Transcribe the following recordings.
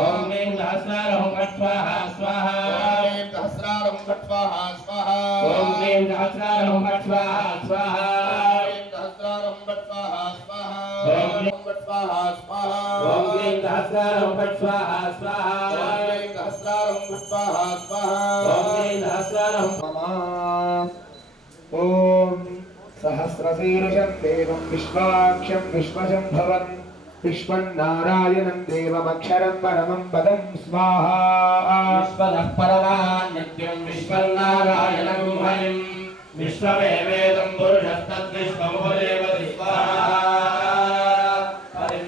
ఓం హ్రీం సహస్రారహం ఫట్ స్వాహా స్వాహా ఓం సహస్రారహం ఫట్ స్వాహా స్వాహా ఓం హ్రీం సహస్రారహం ఫట్ స్వాహా స్వాహా ఓం సహస్రారహం ఫట్ స్వాహా స్వాహా ఓం హ్రీం ఫట్ స్వాహా స్వాహా ఓం హ్రీం సహస్రారహం ఫట్ స్వాహా స్వాహా ఓం సహస్రారహం ఫట్ స్వాహా స్వాహా ఓం హ్రీం సహస్రారహం ఓం సహస్రశీర్షం దేవం విశ్వాక్షం విశ్వశంభవం విశ్వన్నారాయణం దేవమక్షరం పరమం పదం స్వాహా విశ్వదః పరమాన్ నిత్యం విశ్వన్నారాయణం హరిం విశ్వమేవేదం పురుషస్తద్విశ్వముపదేవతి స్వాహా హరిం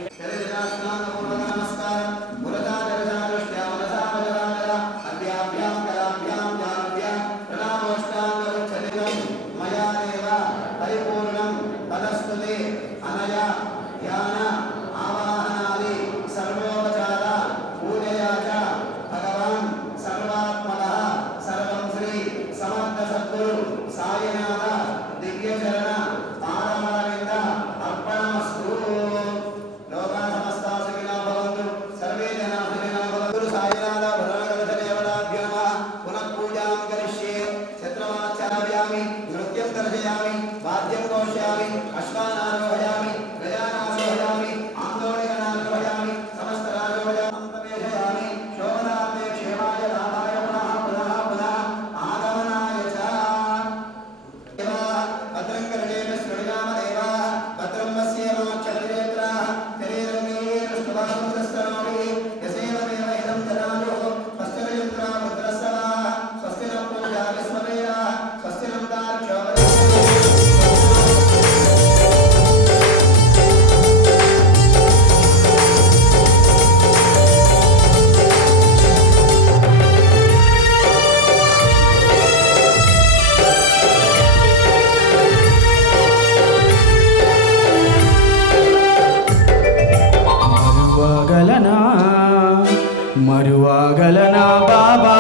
మరువగలనా బాబా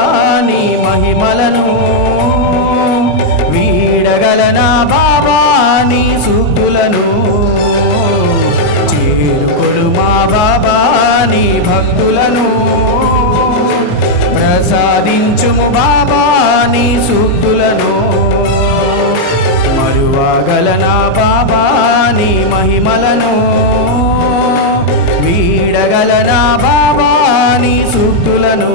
నీ మహిమలను వీడగలనా బాబా నీ సూక్తులను చేరుకొను మా బాబా నీ భక్తులను ప్రసాదించుము బాబా నీ సూక్తులను మరువగలనా బాబా నీ మహిమలను వీడగలనా బాబా నీ సూక్తులను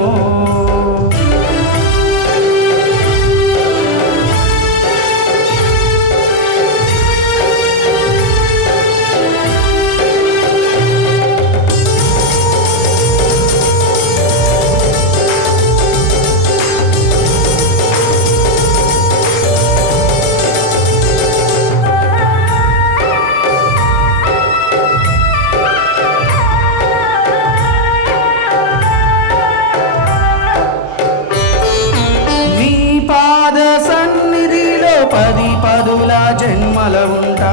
పది పదుల జన్మల ఉంటా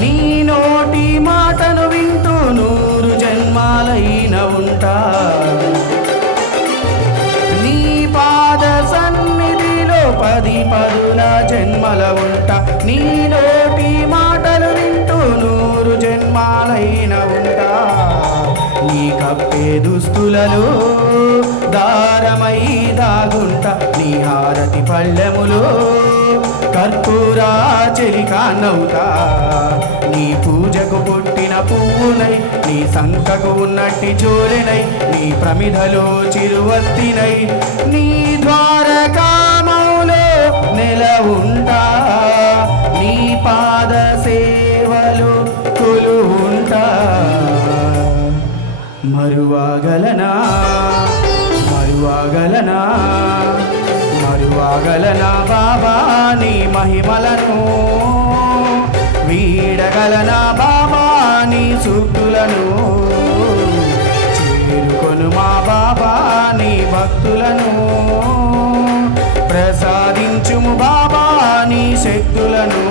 నీ నోటి మాటను వింటూ 100 జన్మాలైన ఉంటా నీ పాద సన్నిధిలో 10 పదుల జన్మల ఉంటా నీ నోటి మాటలు వింటూ 100 జన్మాలైన ఉంటా నీ కప్పే దుస్తులలో దారమై దాగుంట నీ హారతి పళ్ళెములో కర్పూరా చెలికానవుతా నీ పూజకు పుట్టిన పువ్వునై నీ సంకకు ఉన్నట్టి జోలెనై నీ ప్రమిదలో చిరువత్తినై నీ ద్వారకామౌలో నెల ఉంటా నీ పాద సేవలు కొలు ఉంటా మరువగలనా మరువగలనా బాబా నీ మహిమలను వీడగలనా బాబా నీ సూక్తులను చేరుకొను మా బాబా నీ భక్తులను ప్రసాదించుము బాబా నీ శక్తులను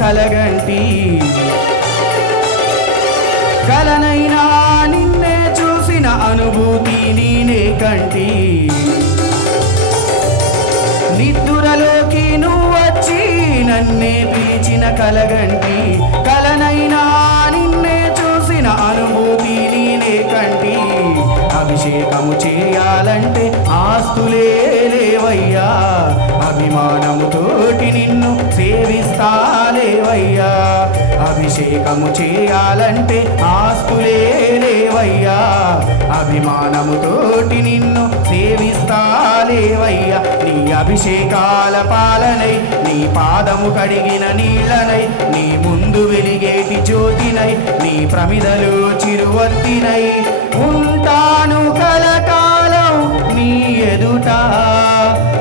కలగంటి కలనైనా నిన్నే చూసిన అనుభూతి నేనే కంటి నిద్దురలోకి నువ్వు వచ్చి నన్నే పిలిచిన కలగంటి కలనైనా నిన్నే చూసిన అనుభూతి నేనే కంటి అభిషేకము చేయాలంటే ఆస్తులే లేవయ్యా అభిమానముతోటి నిన్ను సేవిస్తాలేవయ్యా అభిషేకము చేయాలంటే ఆస్తులే లేవయ్యా అభిమానముతోటి నిన్ను సేవిస్తాలేవయ్యా నీ అభిషేకాల పాలనై నీ పాదము కడిగిన నీళ్ళనై నీ ముందు వెలిగేటి జ్యోతినై నీ ప్రమిదలు చిరువత్తినై ఉంటాను కలకాలం నీ ఎదుట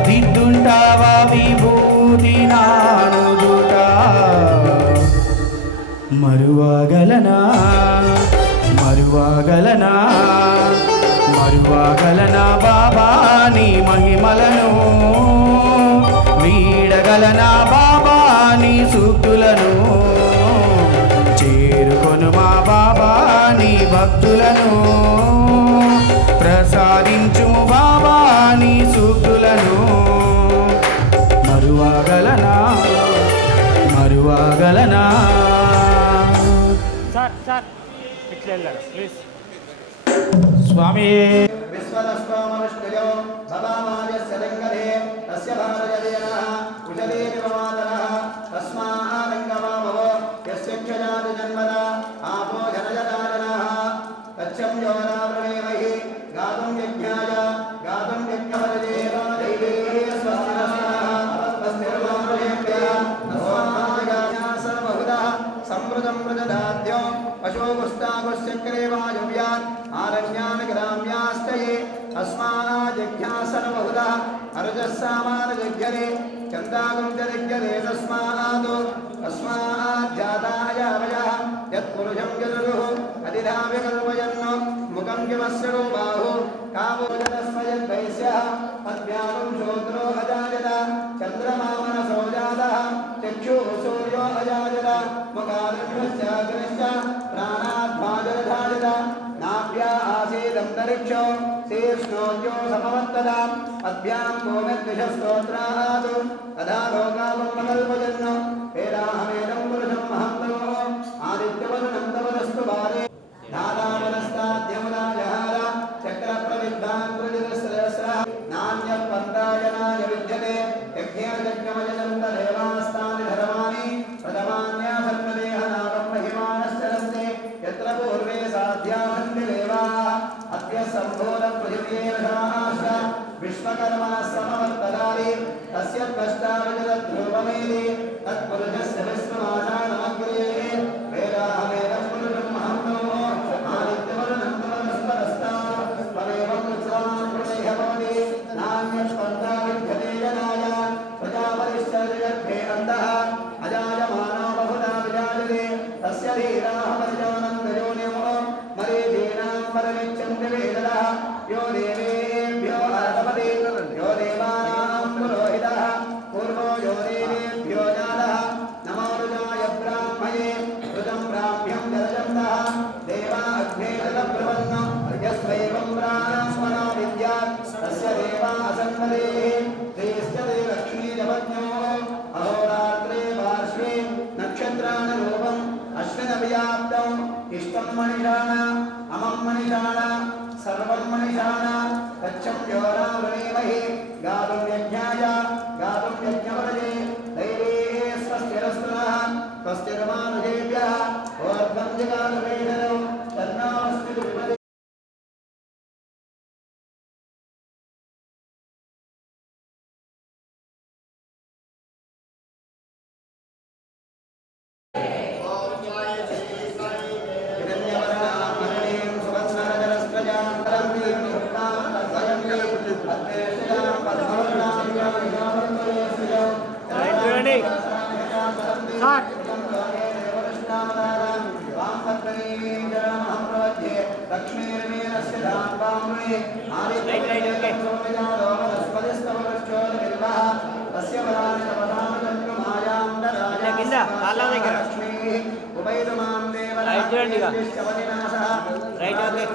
దిద్దుంటావా విభూతి నానుదుట మరువగలనా మరువగలనా మరువగలనా బాబా నీ మహిమలను వీడగలనా బాబా నీ సూక్తులను చేరుకొను మా బాబా నీ భక్తులను ప్రసాదించు బాబా నీ సూక్తులను మరువగలనా మరువగలనా సార్ ఇట్లా వెళ్ళారు ప్లీజ్ స్వామి విశ్వదస్వామవిష్ణుయో భవామాయస్య లింగదే తస్య భారయదేనః కుశలే విమాతనః తస్మారంగమామవో యస్య క్షయాది జన్మద ఆపో జనజనాజనః తచ్చం యోరావృణేమహి గాతుం యజ్ఞాయ గాతుం యజ్ఞపరదే దైవే స్వస్తిరస్మః తస్తిర్మామృణేభ్యः తస్మాయాసర్వహుదః సంవృతం ప్రజదాద్యం పశోగుస్తాగుశ్చక్రే వాయువ్యాన్ ఆరణ్యాన్ గ్రామ్యాస్తయే తస్మాజ్ఞాసర్వహుదః అరుజస్సామానజగ్యరే చందాగుంజరిగ్యరే తస్మాజ్జాతాయావయః యత్పురుషం యదురుః అధిధావికల్పయన్నో ముఖం కిమస్యో బాహు కామోజనస్మయద్వైశ్యః పద్భ్యాగం శోద్రో అజాయత చంద్రమామనసో జాతః చక్షుః సూర్యో అజాయత ముఖాదృశ్చాగ్నిశ్చ ప్రాణాద్వాజరధాయత నాభ్యా ఆసీదంతరిక్షో శీర్ష్ణోద్యో సమవర్తదాం పద్భ్యాం గోమెద్విషస్తోత్రాదు తదా లోకావమకల్పయన్న వేదాహమేదం పురుషం మహంతమో ఆదిత్యవదనం తవదస్తు బాలే నాదావనస్తాద్యముదాజహార చక్రప్రవిద్వాన్ ప్రజలసహస్ర నాణ్యపంతాయనాయ విద్యతే యజ్ఞేర్యజ్ఞమయజంత దేవాస్తాని ధర్మాణి ప్రథమాన్యాసర్వదేహనాగం మహిమానశ్చరంతే యత్ర పూర్వే సాధ్యాహంతి దేవాః అద్య సంభూత పృథివ్యేర్షాశ్ర విశ్వకర్మణ సమవర్తదారి తస్య ద్రష్టావజరధ్రువమేది తత్పురుషస్య విశ్వమాధానమగ్రే వేదాహమేదం పురుషం మహంతమో ఆదిత్యవర్ణం తమస్పరస్తా త్వమేవం ఉత్సవాన్ ప్రదేహ భవతి నాన్యస్పర్ధా విద్యతే జనాయ ప్రజాపతిశ్చర్యర్థే అంతః అజాయమానో బహుధా విజాయతే తస్య ధీరాః పరిజానందయోనిమో మరీచీనాం పరమిచ్చంతి వేదదః యో దేవేభ్యో అర్హపతి యో దేవానాం పురోహితः పూర్వో యో దేవేభ్యో జాతः నమో రుజాయ బ్రాహ్మయే రుజం బ్రాహ్మ్యం జరజంతః దేవా అగ్నే జలప్రపన్నో యస్వైవం ప్రాణస్మనా విద్యాత్ తస్య దేవా అసన్మదేః శ్రీశ్చతే లక్ష్మీజపజ్ఞో అహోరాత్రే పార్శ్వే నక్షత్రానురూపం అశ్వినవ్యాప్తం ఇష్టం మణిషాణ అమం మణిషాణ సర్వం మణిషాణ తచ్చం యోరావృణేమహి గాతుం యజ్ఞాయ గాతుం యజ్ఞపరదే దైవే స్వస్తిరస్మః స్వస్తిర్మానుషేభ్యः ఓర్ధ్వం జగాతువేదనో తన్నాస్మి దుర్మదే చూడండి సార్ కింద భయ్యా కాళ్ళ దగ్గర రైట్ చూడండి ఇక రైట్ ఓకే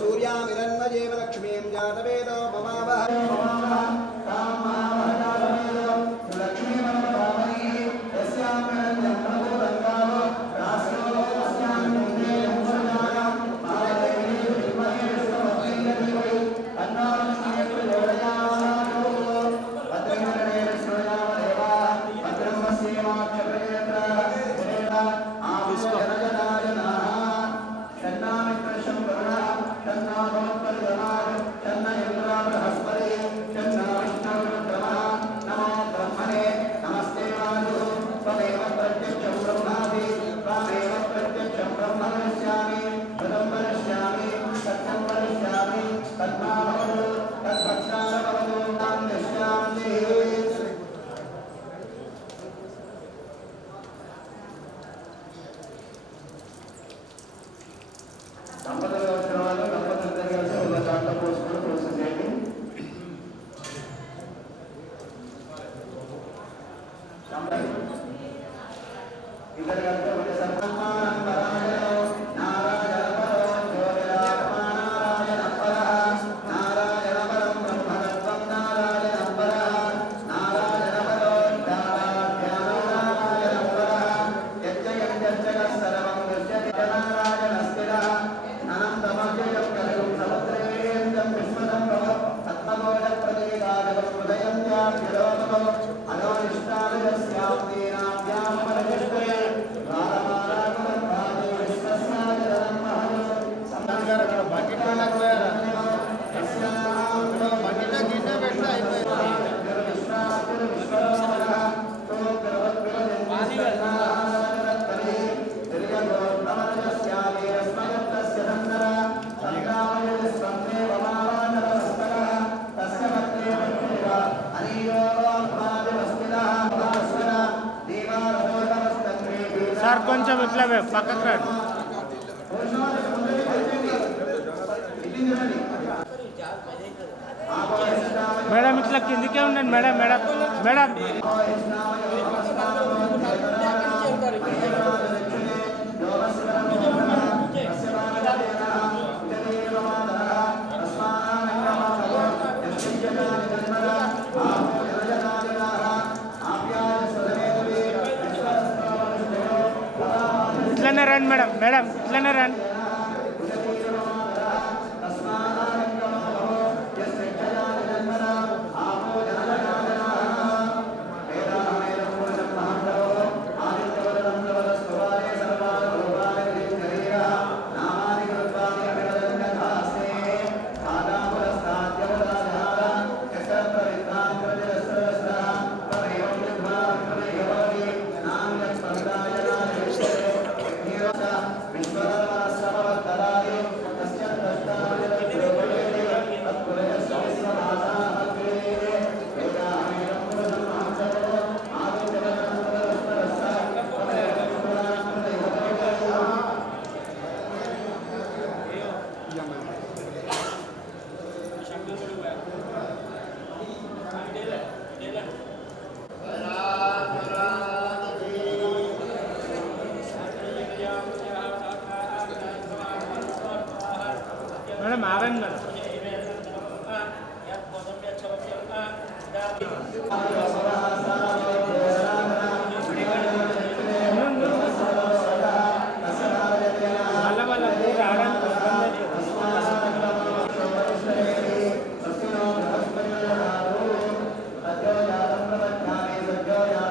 सूर्यामिरन्मजेव लक्ष्मीं जातवेदो ममावह సార్ కొంచెం ఇట్లా పక్కకు రండి మేడం ఇట్లా కిందికే ఉండండి మేడం మేడం మేడం ఇట్లనే రండి మేడం మేడం ఇట్లనే రండి మేడం ఆగండి మేడం సత్యోజాతం ప్రపద్యామి సత్యోజాతం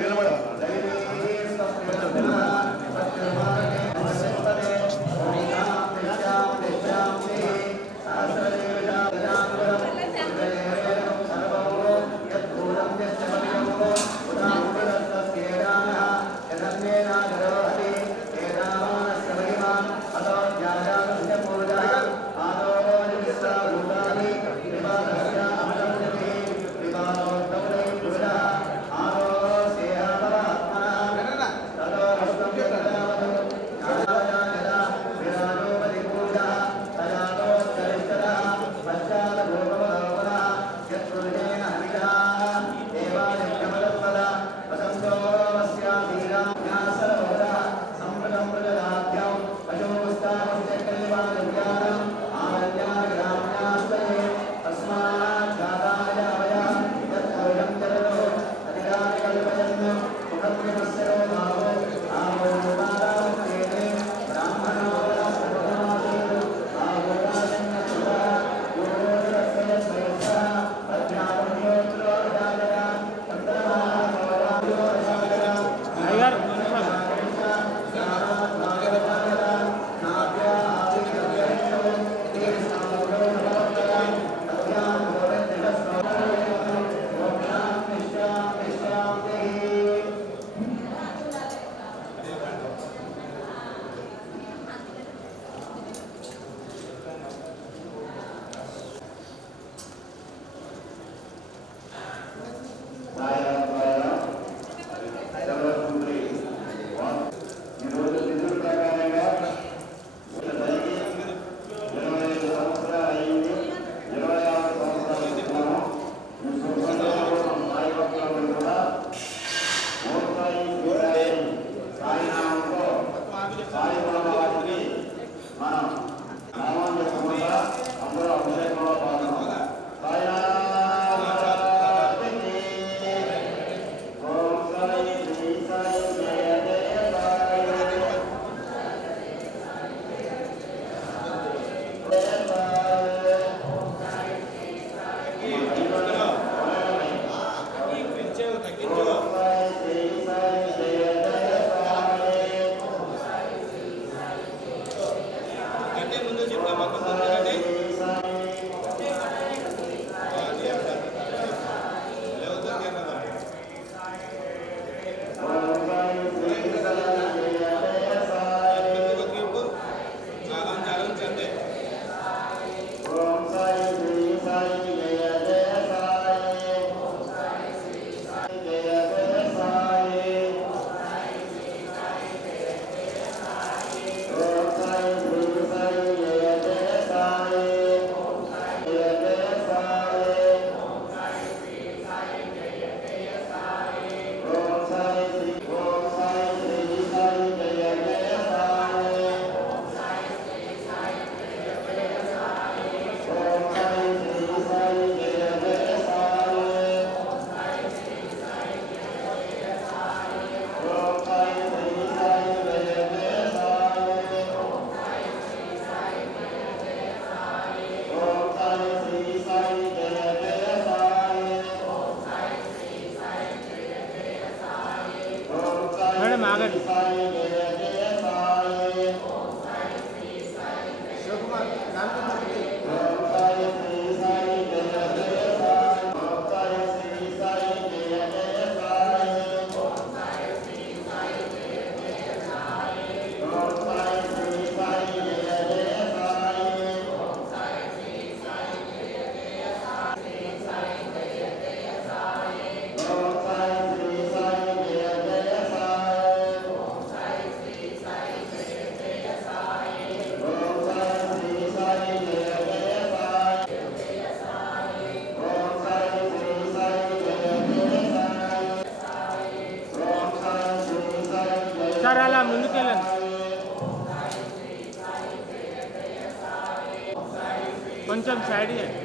నిలబడ साइड ही है।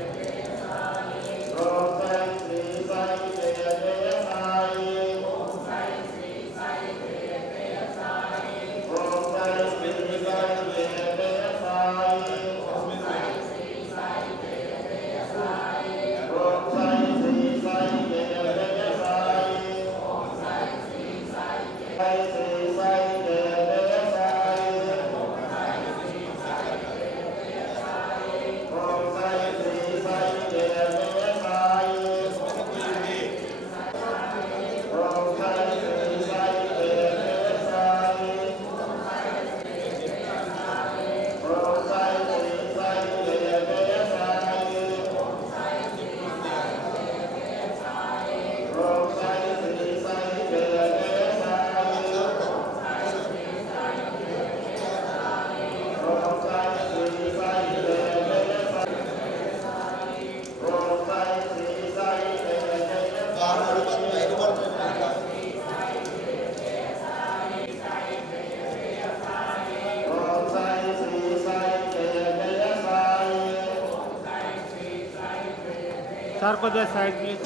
सर को दे साइड प्लीज।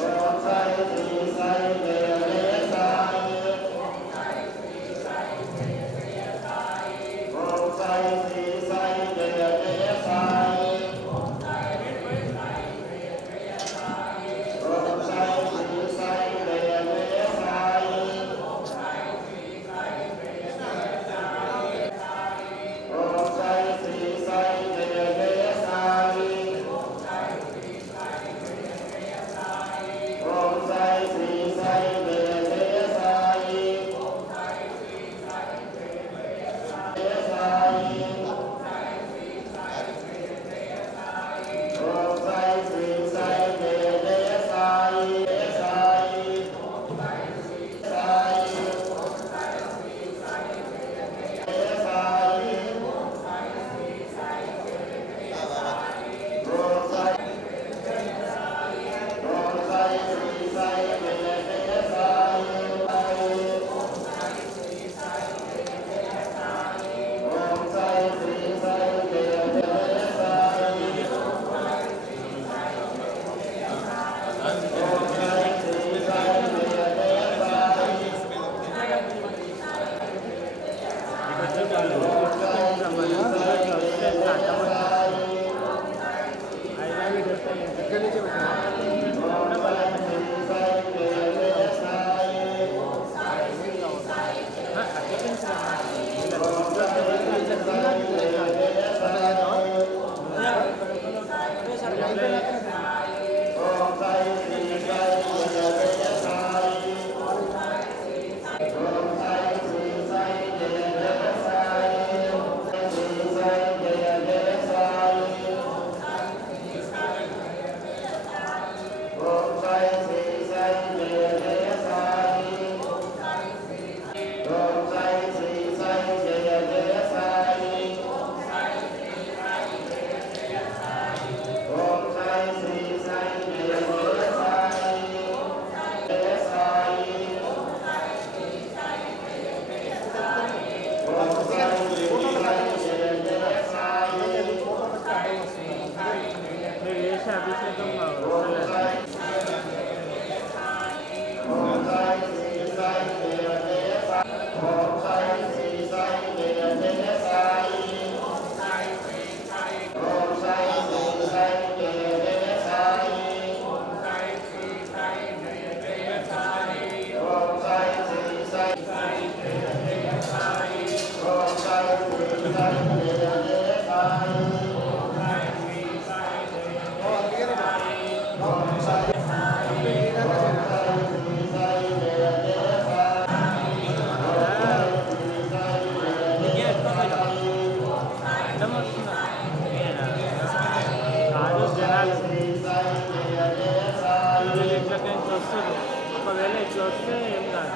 ఒకవేళ ఇట్లా వస్తే ఏం కాదు.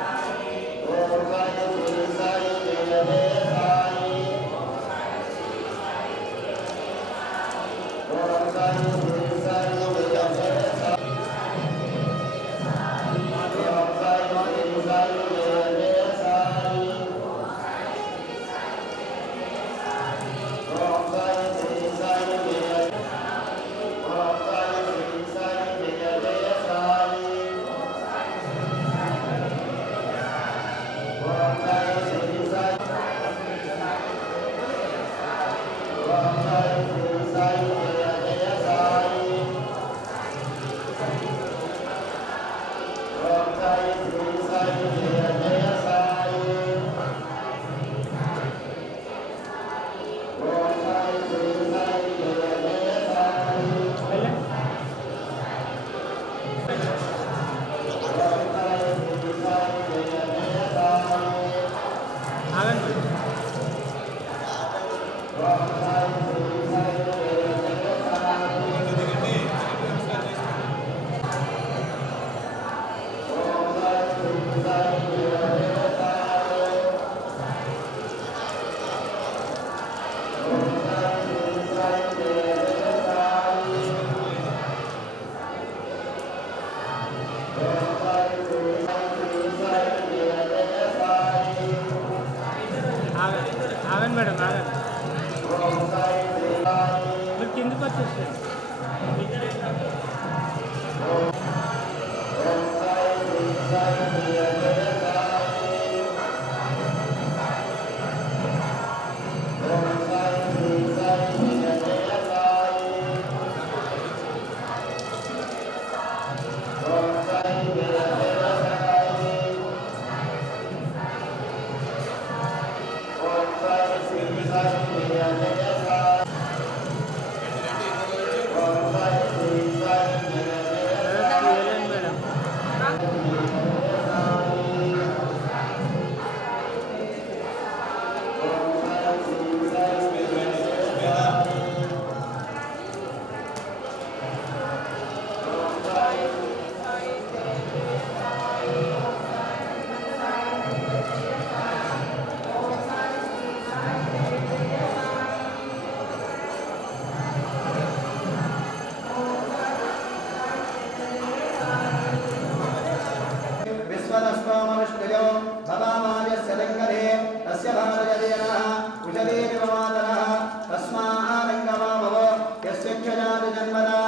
विश्वदस्वामविष्णुयो भवामायस्य लिङ्गधे तस्य भारजदेनः कुशले विवमातरः तस्मारङ्गमामवो यस्य क्षजाति जन्मदा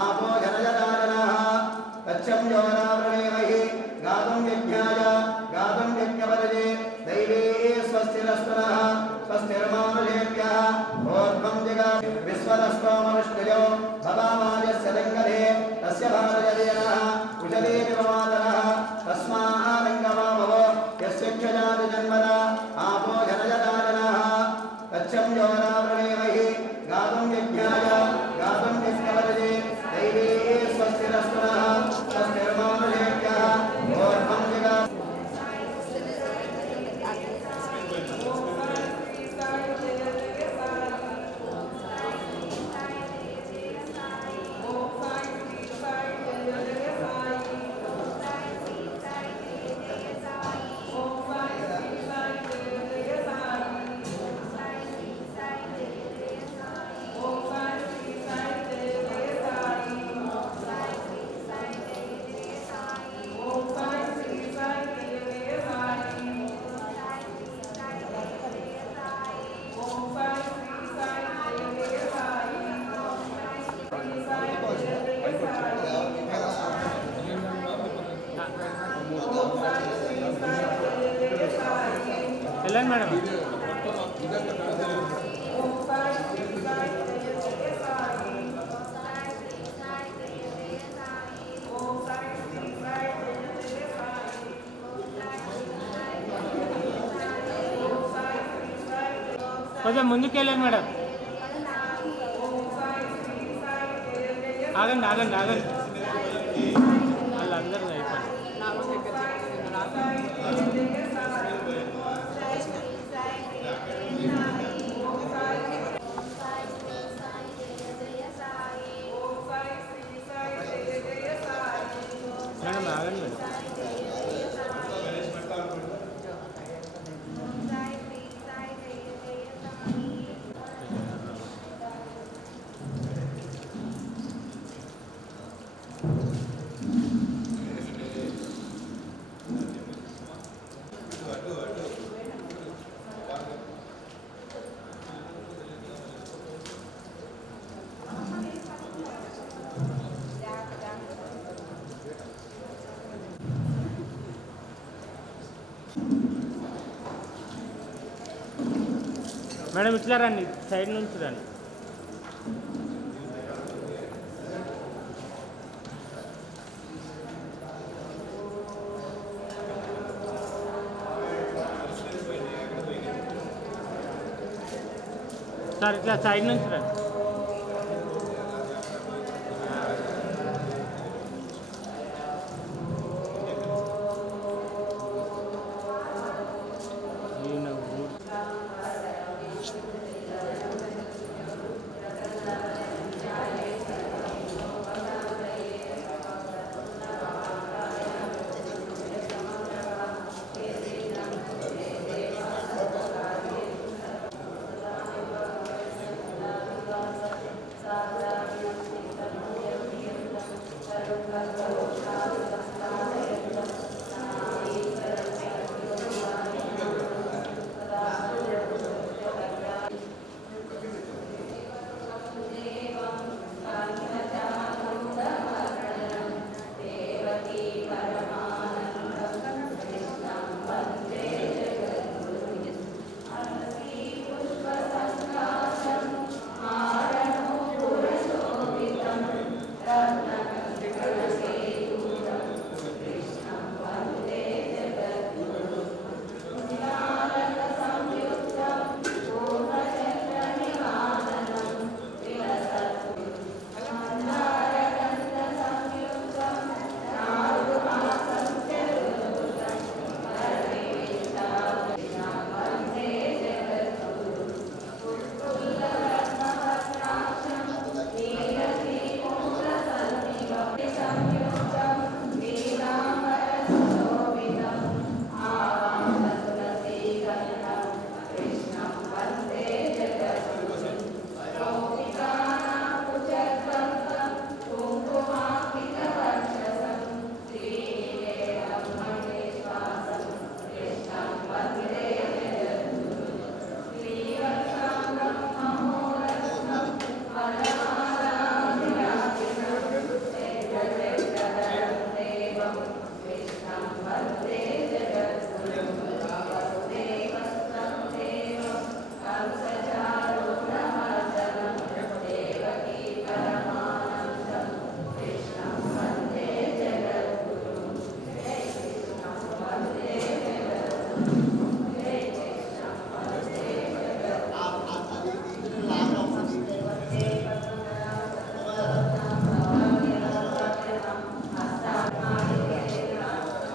आपो जनजदाजनः तच्छं योरावृणेमहि गातुं यज्ञाय गातुं यज्ञपदजे दैवे स्वस्तिरस्तुनः स्वस्तिर्मानुषेभ्यः ऊर्ध्वं जगा विश्वदस्वामविष्णुयो भवामायस्य लिङ्गधे तस्य भारजदेनः कुशले विवमातरः तस्मारङ्गमामवो यस्य क्षजाति जन्मदा आपो जनजदाजनः तच्छं योरावृणेमहि गातुं यज्ञाय गातुं यज्ञपदजे दैवे स्वस्तिरस्तुनः स्वस्तिर्मानुषेभ्यः ऊर्ध्वं जगा వెళ్ళండి మేడం. కొంచెం ముందుకు వెళ్ళండి మేడం. ఆగండి ఆగండి ఆగండి, వాళ్ళందరూ అయిపోయింది. మేడం ఆగండి మేడం. మేడం ఇట్లా రండి, సైడ్ నుంచి రండి. సార్ ఇట్లా సైడ్ నుంచి రండి.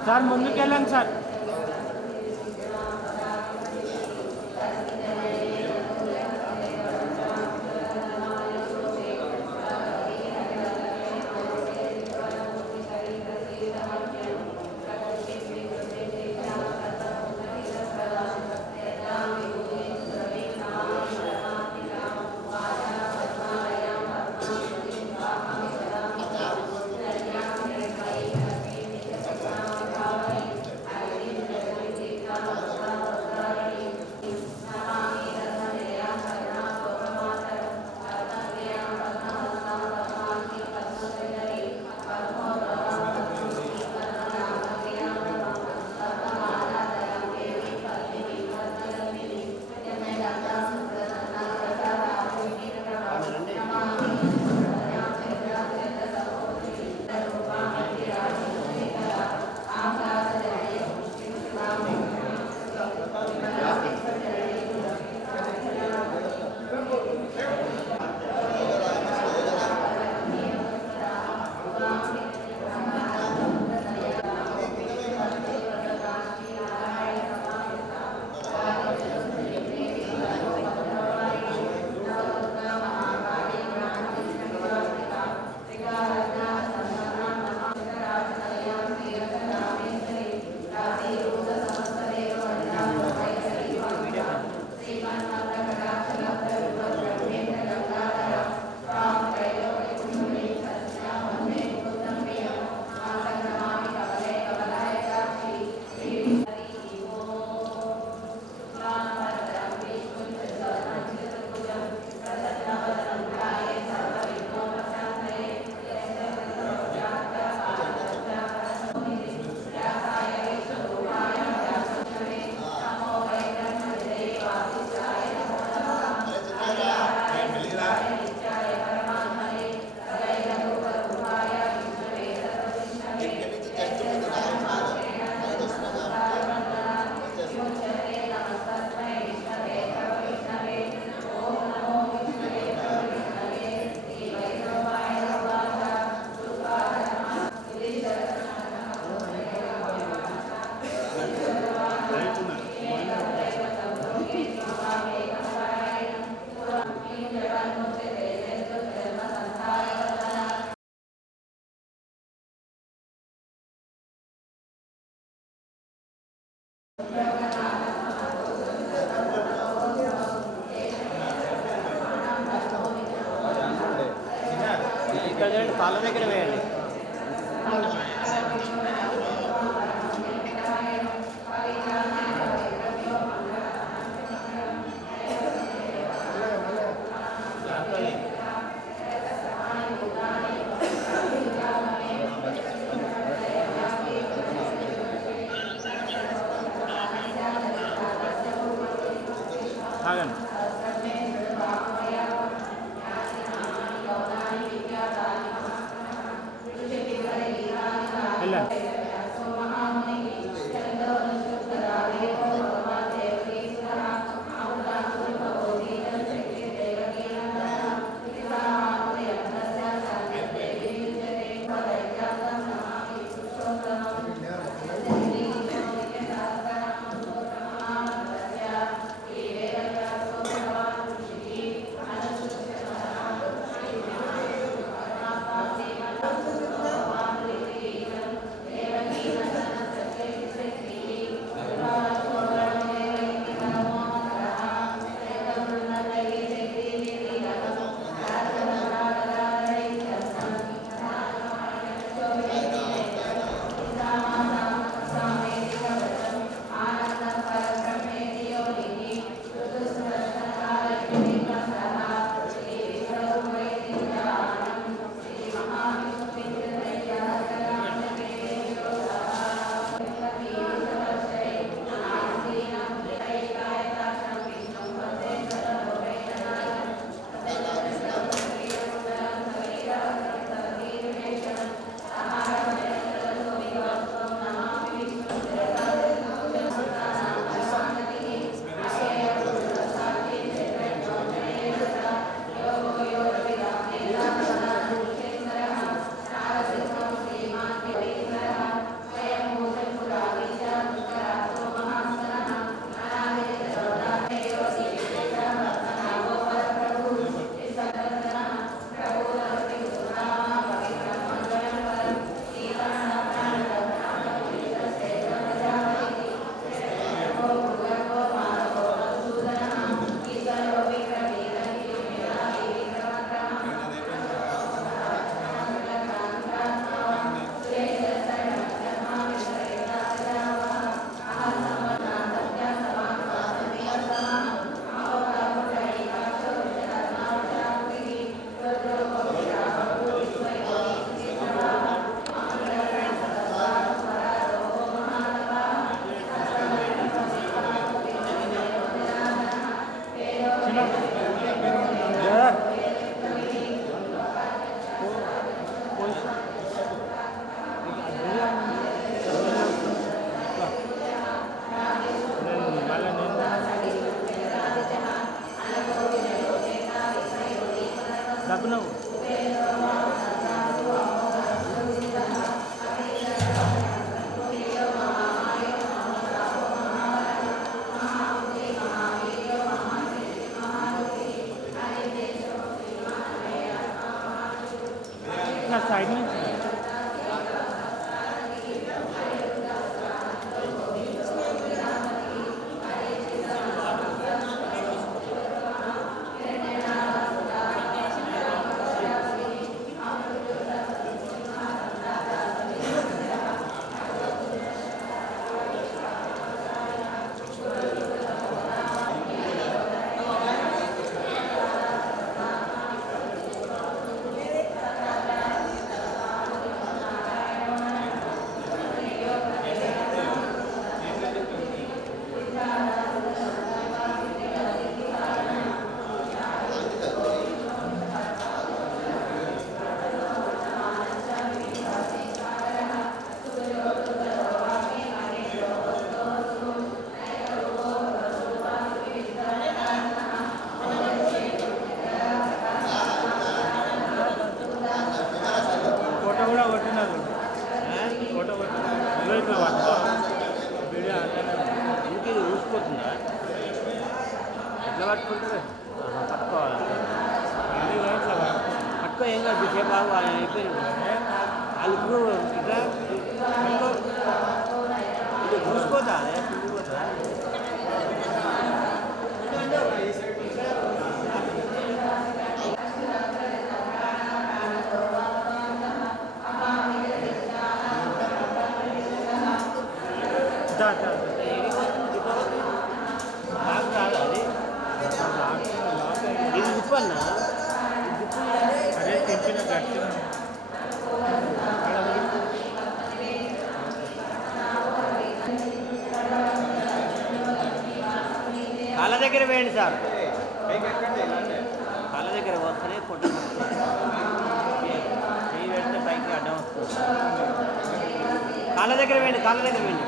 సార్ ముందుకెళ్ళండి సార్. ఇక్కడ కాళ్ళ దగ్గర వేయండి. ఆగండి. వెళ్ళండి. ఫోటో ఇట్లా పట్టుకో వీడియో ఇంక ఇది ఊసిపోతుందా ఎట్లా పట్టుకుంటుంది పట్టుకోవాలి పట్టుకో ఏం కాదు సేపు బాగా అయిపోయింది వాళ్ళు ఇప్పుడు ఇట్లా పట్టుకో ఇది చూసిపోతా అదే చూసిపోతా ఇది ఉప్పన్నా అదే తెచ్చిన గట్టి కాళ్ళ దగ్గర వేయండి సార్ కాళ్ళ దగ్గర వస్తేనే ఫోటో చేయి పెడితే పైకి అడ్డం వస్తుంది కాళ్ళ దగ్గర వేయండి కాళ్ళ దగ్గర వేయండి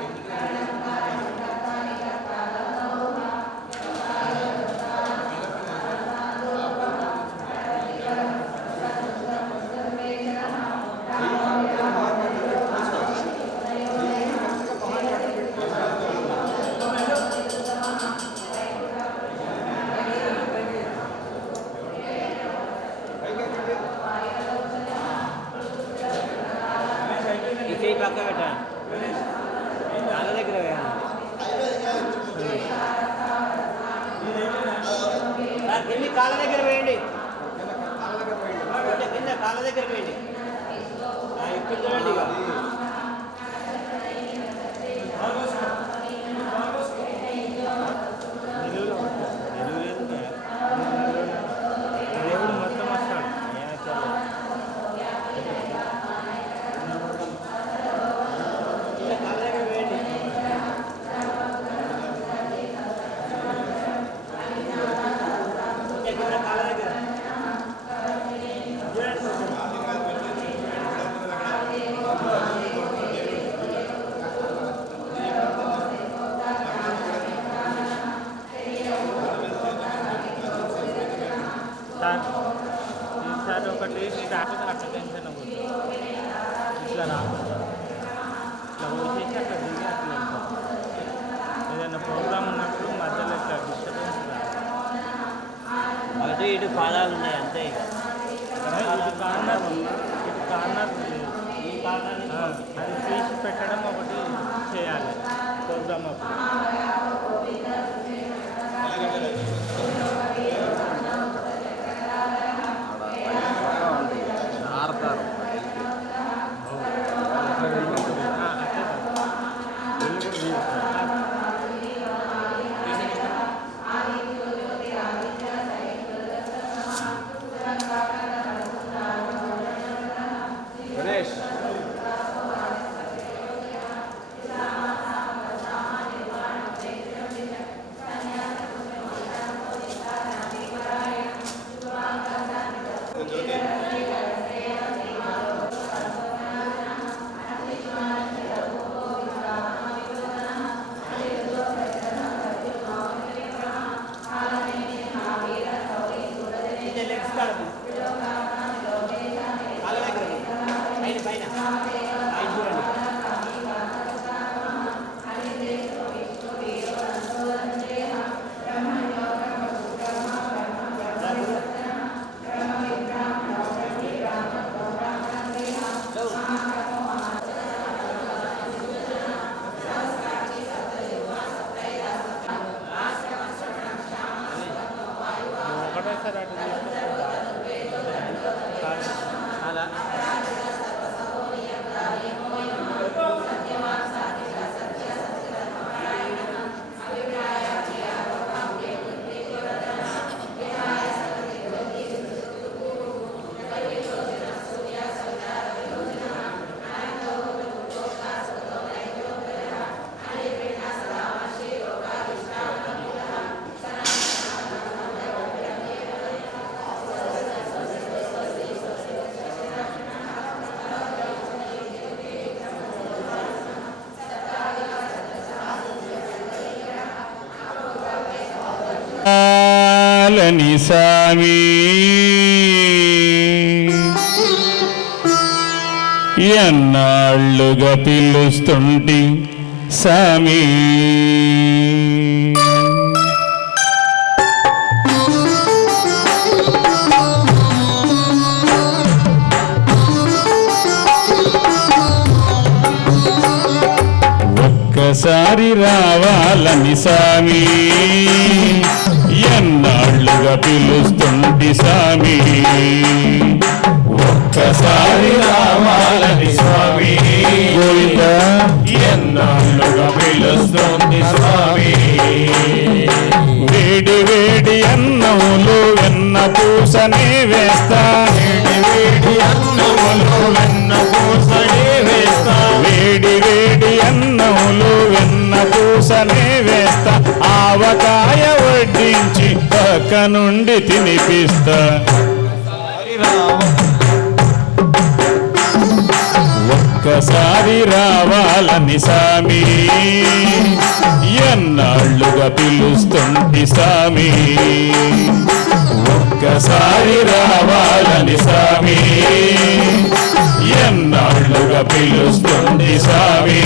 చేయి పక్క పెట్టండి కాళ్ళ దగ్గర వేయండి కింద కాళ్ళ దగ్గర వేయండి కింద కాళ్ళ దగ్గర వేయండి ఇప్పుడు చూడండి ఇక దేవుడు మొత్తం వస్తాడు కాళ్ళ దగ్గర వేయండి కాళ్ళ దగ్గర ఈసారి ఒకటి స్టార్ట్ అట్లా టెన్షన్ అవ్వదు ఇట్లా రాకుండా ఇట్లా వచ్చేసి అట్లా దిగి అట్లా వెళ్తాం ఏదైనా ప్రోగ్రామ్ ఉన్నప్పుడు మధ్యలో ఇట్లా డిస్టర్బెన్స్ అటు ఇటు పాదాలు ఉన్నాయి అంతే ఇటు కార్నర్ ఈ కార్నర్ అది తీసి పెట్టడం ఒకటి చేయాలి ప్రోగ్రామ్ అప్పుడు పాలని సామి ఎన్నాళ్ళుగా పిలుస్తుంటి సామి ఒక్కసారి రావాలని సామి ఎన్నాళ్ళుగా పిలుస్తుంటి సామి ఒక్కసారి రావాలని స్వామి గోవిందా ఎన్నాళ్ళుగా పిలుస్తుంది స్వామి వేడి వేడి అన్నములు వెన్న పూసనే వేస్తా వేడి అన్నములు వెన్న పూసనే వేస్తా వేడి వేడి అన్నములు వెన్న పూసనే వేస్తా ఆవకాయ వడ్డించి పక్క నుండి తినిపిస్తా ఒక్కసారి రావాలని సామి ఎన్నాళ్ళుగా పిలుస్తుంటి సామి ఒక్కసారి రావాలని సామి ఎన్నాళ్ళుగా పిలుస్తుంది సామి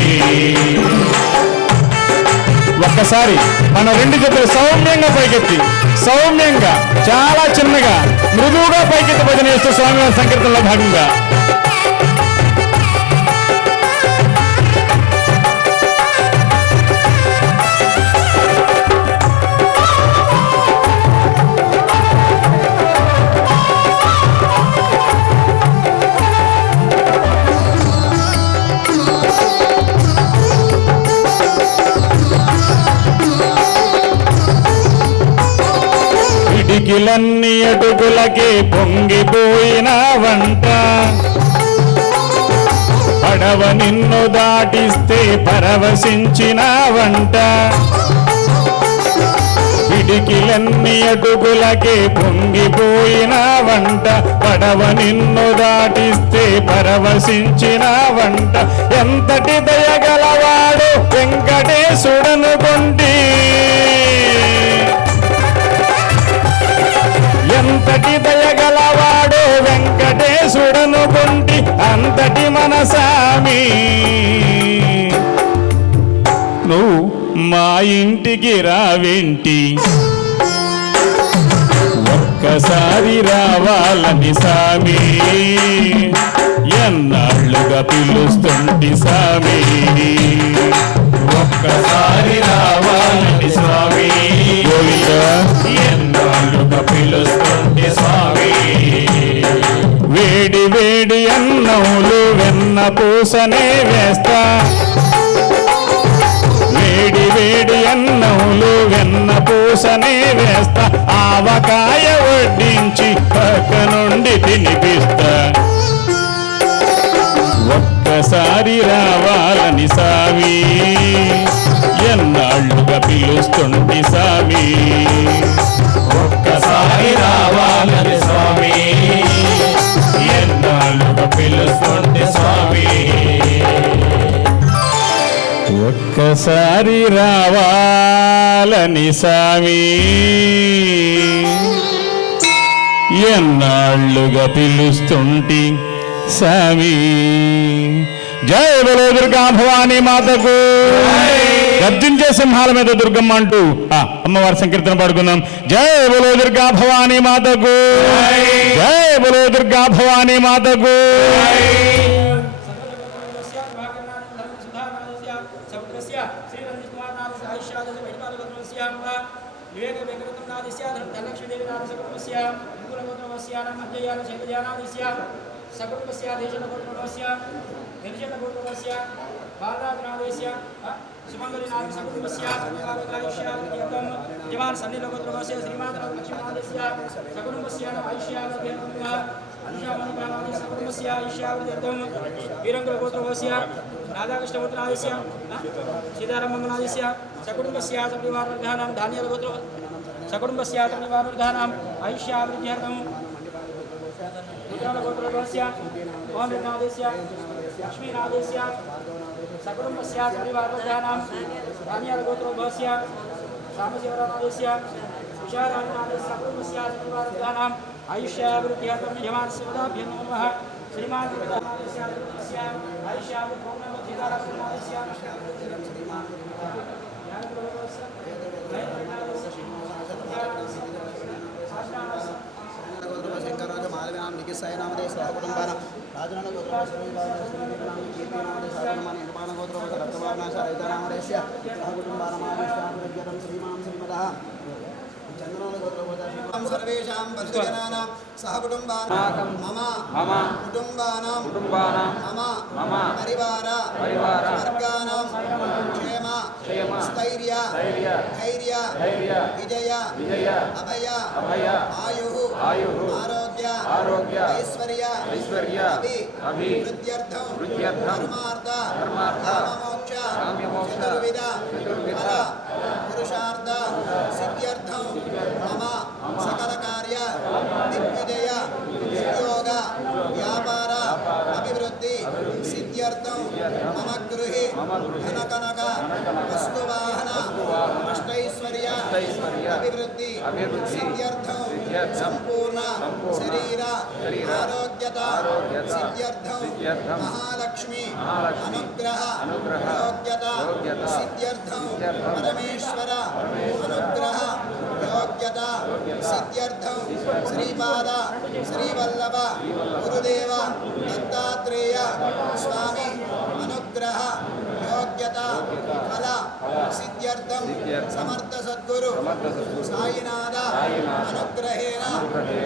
ఒక్కసారి మన రెండు చేతులు సౌమ్యంగా పైకెత్తి సౌమ్యంగా చాలా చిన్నగా మృదువుగా పైకెత్తి భజన చేస్తూ స్వామివారి సంకీర్తనలో భాగంగా పిడికిలన్నీ అటుకులకి పొంగిపోయిన వంట పడవ నిన్ను దాటిస్తే పరవశించిన వంట పిడికిలన్నీ అటుకులకి పొంగిపోయిన వంట పడవ నిన్ను దాటిస్తే పరవశించిన వంట ఎంతటి దయగలవాడు వెంకటేశుడను కొంటి ఎంతటి దయగలవాడు వెంకటేశుడను కొంటి అంతటి మనసామి నువ్వు మా ఇంటికి రావేంటి ఒక్కసారి రావాలని సామి ఎన్నాళ్ళుగా పిలుస్తుంటి సామి ఒక్కసారి రావాలని స్వామి ఎన్నాళ్ళుగా పిలుస్తుంటి స్వామి వేడి వేడి అన్నములు వెన్న పూసనే వేస్తా వేడి వేడి అన్నములు వెన్న పూసనే వేస్తా ఆవకాయ వడ్డించి పక్క నుండి తినిపిస్తా ఒక్కసారి రావాలని సామి ఎన్నాళ్ళుగా పిలుస్తుంటి సామి ఒక్కసారి రావాలని స్వామి ఎన్నాళ్ళుగా పిలుస్తుంటి స్వామి ఒక్కసారి రావాలని సామి ఎన్నాళ్ళుగా పిలుస్తుంటి సామి జై బలో దుర్గా భవానీ మాతకు గర్జించే సింహాల మీద దుర్గమ్మ అంటూ అమ్మవారి సంకీర్తన పాడుకుందాం జై బలో దుర్గా భవానీ మాతకు జై బలో దుర్గా భవానీ మాతకు सर्वेषां बन्धुजनानां सहकुटुम्बानां मम कुटुम्बानां मम परिवार वर्गानां क्षेम स्थैर्य धैर्य विजय अभय आयुः आरोग्य ऐश्वर्य अभिवृद्ध्यर्थं धर्मार्थ काममोक्ष चतुर्विध फल पुरुषार्थ सिद्ध्यर्थं मम सकल कार्य दिग्विजय उद्योग व्यापार अभिवृद्धि सिद्ध्यर्थं मम गृहे धनकनक वस्तुवाहन अष्टैश्वर्य अभिवृद्धि सिद्ध्यर्थं संपूर्ण शरीर आरोग्यता सिद्ध्यर्थं महालक्ष्मी अनुग्रह योग्यता सिद्ध्यर्थं परमेश्वर अनुग्रह योग्यता सिद्ध्यर्थं श्रीपाद श्रीवल्लभ गुरुदेव दत्तात्रेय स्वामी अनुग्रह योग्यता फल सिद्ध्यर्थं समर्थ सद्गुरु साईनाथ अनुग्रहेण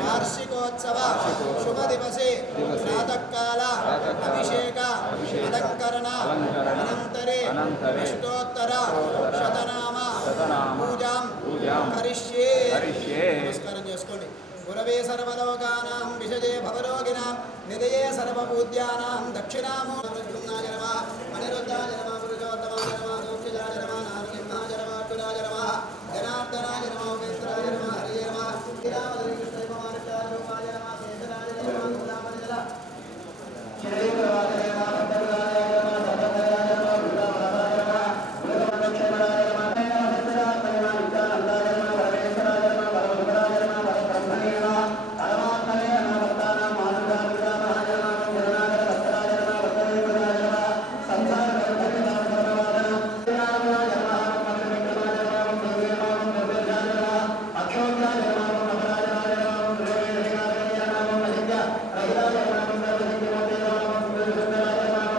वार्षिकोत्सव शुभ दिवसे प्रातःकाल अभिषेक अलंकरण अनंतरे अष्टोत्तर शतनाम पूजां करिष्ये नमस्कारं చేసుకోండి गुरवे सर्वलोकानां विषये भवरोगिणां निधये सर्वपूज्यानां दक्षिणामो प्रद्युम्नाय नमः अनिरुद्धाय नमः पुरुषोत्तमाय नमः दोक्षजाय नमः नारसिंहाय नमः अर्जुनाय नमः जनार्दनाय नमः उपेन्द्राय नमः हरिये नमः श्रीरामदरि कृष्णकुमाराय रूपाय नमः शेषराय नमः गुलामनिजल श्रीप्रवादये नमः भद्रराय नमः सदराय नमः गुलामराय नमः गुलामदक्षराय नमः सच्चिदानंदाय नमः नित्यानंदाय नमः परमेश्वराय नमः परमभद्राय नमः परब्रह्मणे नमः परमात्मने नमः भक्तानां मानवाय नमः गुरुनाथ भक्तराय नमः भक्तवेदाय नमः संसार भक्तनाम सर्ववादन नारायणाय नमः परमेश्वराय नमः देवाय नमः निर्भयाय नमः अक्षोभ्याय नमः नमराय नमः गुरुवेदाय नमः महिद्या रहिताय नमः सर्वसिद्धिमते नमः सुरेन्द्राय नमः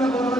శ్రీరామ